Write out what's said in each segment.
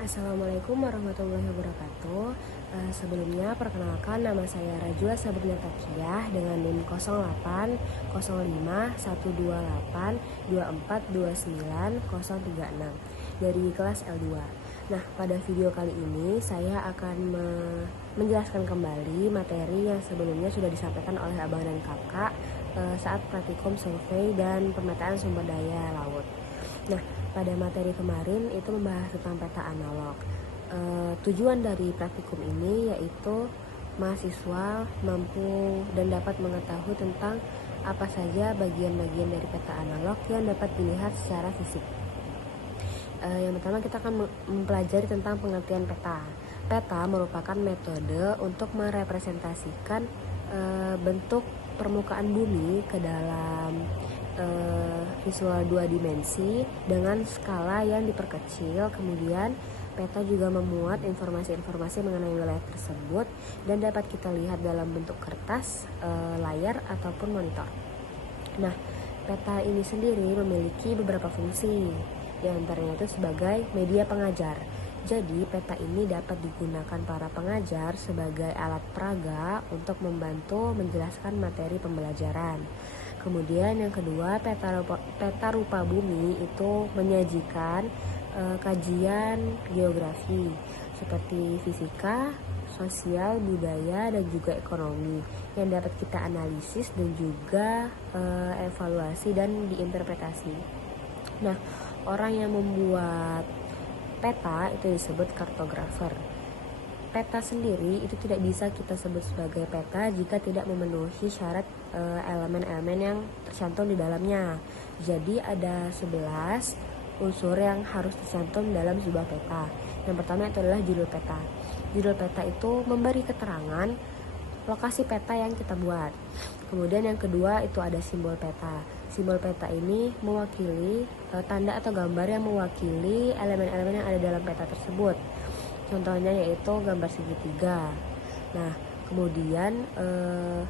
Assalamualaikum warahmatullahi wabarakatuh. Sebelumnya perkenalkan, nama saya Rajwa Sabrina Takiyah dengan NIM 08 05 128 24 29 036 dari kelas L2. Nah, pada video kali ini saya akan menjelaskan kembali materi yang sebelumnya sudah disampaikan oleh abang dan kakak saat praktikum survei dan pemetaan sumber daya laut. Nah, pada materi kemarin itu membahas tentang peta analog. Tujuan dari praktikum ini yaitu mahasiswa mampu dan dapat mengetahui tentang apa saja bagian-bagian dari peta analog yang dapat dilihat secara fisik. Yang pertama kita akan mempelajari tentang pengertian peta. Peta merupakan metode untuk merepresentasikan bentuk permukaan bumi ke dalam visual 2 dimensi dengan skala yang diperkecil. Kemudian peta juga memuat informasi-informasi mengenai wilayah tersebut dan dapat kita lihat dalam bentuk kertas, layar ataupun monitor. Nah, peta ini sendiri memiliki beberapa fungsi, di antaranya itu sebagai media pengajar. Jadi peta ini dapat digunakan para pengajar sebagai alat peraga untuk membantu menjelaskan materi pembelajaran. Kemudian yang kedua, peta rupa bumi itu menyajikan kajian geografi seperti fisika, sosial, budaya, dan juga ekonomi yang dapat kita analisis dan juga evaluasi dan diinterpretasi. Nah, orang yang membuat peta itu disebut kartografer. Peta sendiri itu tidak bisa kita sebut sebagai peta jika tidak memenuhi syarat elemen-elemen yang tercantum di dalamnya. Jadi ada 11 unsur yang harus tercantum dalam sebuah peta. Yang pertama itu adalah judul peta. Judul peta itu memberi keterangan lokasi peta yang kita buat. Kemudian yang kedua itu ada simbol peta. Simbol peta ini mewakili tanda atau gambar yang mewakili elemen-elemen yang ada dalam peta tersebut. Contohnya yaitu gambar segitiga. Nah, kemudian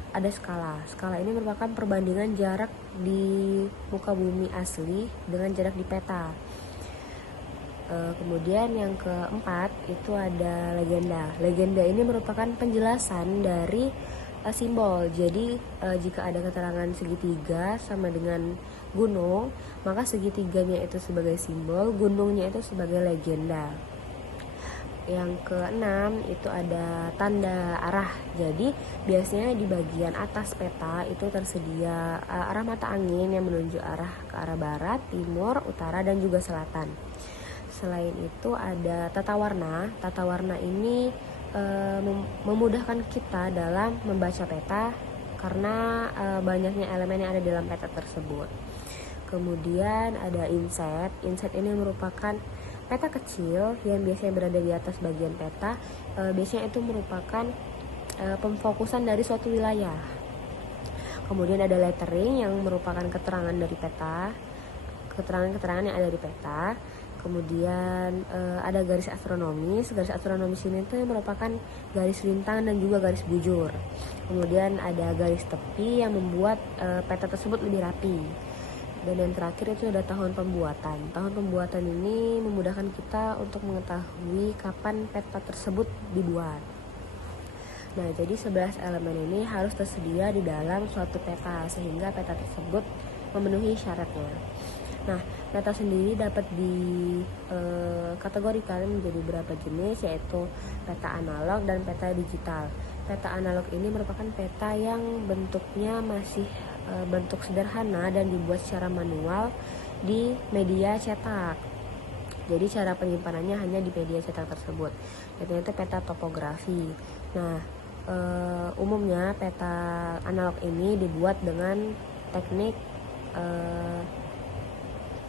ada skala. Skala ini merupakan perbandingan jarak di muka bumi asli dengan jarak di peta. Kemudian yang keempat itu ada legenda. Legenda ini merupakan penjelasan dari simbol. Jadi jika ada keterangan segitiga sama dengan gunung, maka segitiganya itu sebagai simbol, gunungnya itu sebagai legenda. Yang keenam itu ada tanda arah. Jadi biasanya di bagian atas peta itu tersedia arah mata angin yang menunjuk arah ke arah barat, timur, utara, dan juga selatan. Selain itu ada tata warna. Tata warna ini memudahkan kita dalam membaca peta karena banyaknya elemen yang ada dalam peta tersebut. Kemudian ada inset. Inset ini merupakan peta kecil yang biasanya berada di atas bagian peta. Biasanya itu merupakan pemfokusan dari suatu wilayah. Kemudian ada lettering yang merupakan keterangan dari peta, keterangan-keterangan yang ada di peta. Kemudian ada garis astronomis. Garis astronomis ini tuh merupakan garis lintang dan juga garis bujur. Kemudian ada garis tepi yang membuat peta tersebut lebih rapi. Dan yang terakhir itu ada tahun pembuatan. Tahun pembuatan ini memudahkan kita untuk mengetahui kapan peta tersebut dibuat. Nah, jadi 11 elemen ini harus tersedia di dalam suatu peta sehingga peta tersebut memenuhi syaratnya. Nah, peta sendiri dapat dikategorikan menjadi beberapa jenis, yaitu peta analog dan peta digital. Peta analog ini merupakan peta yang bentuknya masih bentuk sederhana dan dibuat secara manual di media cetak. Jadi cara penyimpanannya hanya di media cetak tersebut. Yaitu peta topografi. Nah, umumnya peta analog ini dibuat dengan teknik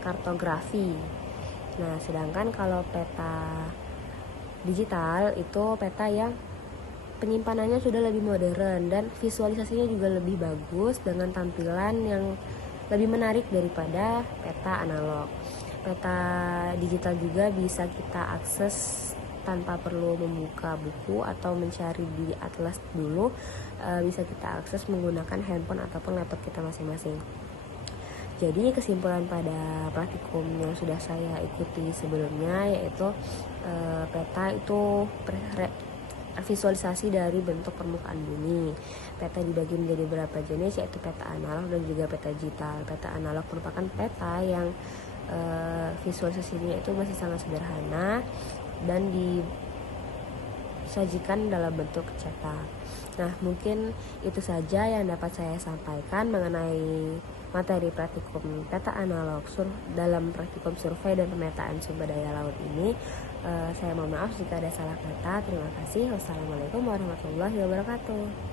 kartografi. Nah, sedangkan kalau peta digital itu peta yang penyimpanannya sudah lebih modern dan visualisasinya juga lebih bagus dengan tampilan yang lebih menarik daripada peta analog. Peta digital juga bisa kita akses tanpa perlu membuka buku atau mencari di atlas dulu. Bisa kita akses menggunakan handphone ataupun laptop kita masing-masing. Jadi kesimpulan pada praktikum yang sudah saya ikuti sebelumnya yaitu peta itu visualisasi dari bentuk permukaan bumi. Peta dibagi menjadi beberapa jenis, yaitu peta analog dan juga peta digital. Peta analog merupakan peta yang visualisasinya itu masih sangat sederhana dan disajikan dalam bentuk cetak. Nah, mungkin itu saja yang dapat saya sampaikan mengenai materi praktikum peta analog dalam praktikum survei dan pemetaan sumber daya laut ini. Saya mohon maaf jika ada salah kata. Terima kasih. Wassalamualaikum warahmatullahi wabarakatuh.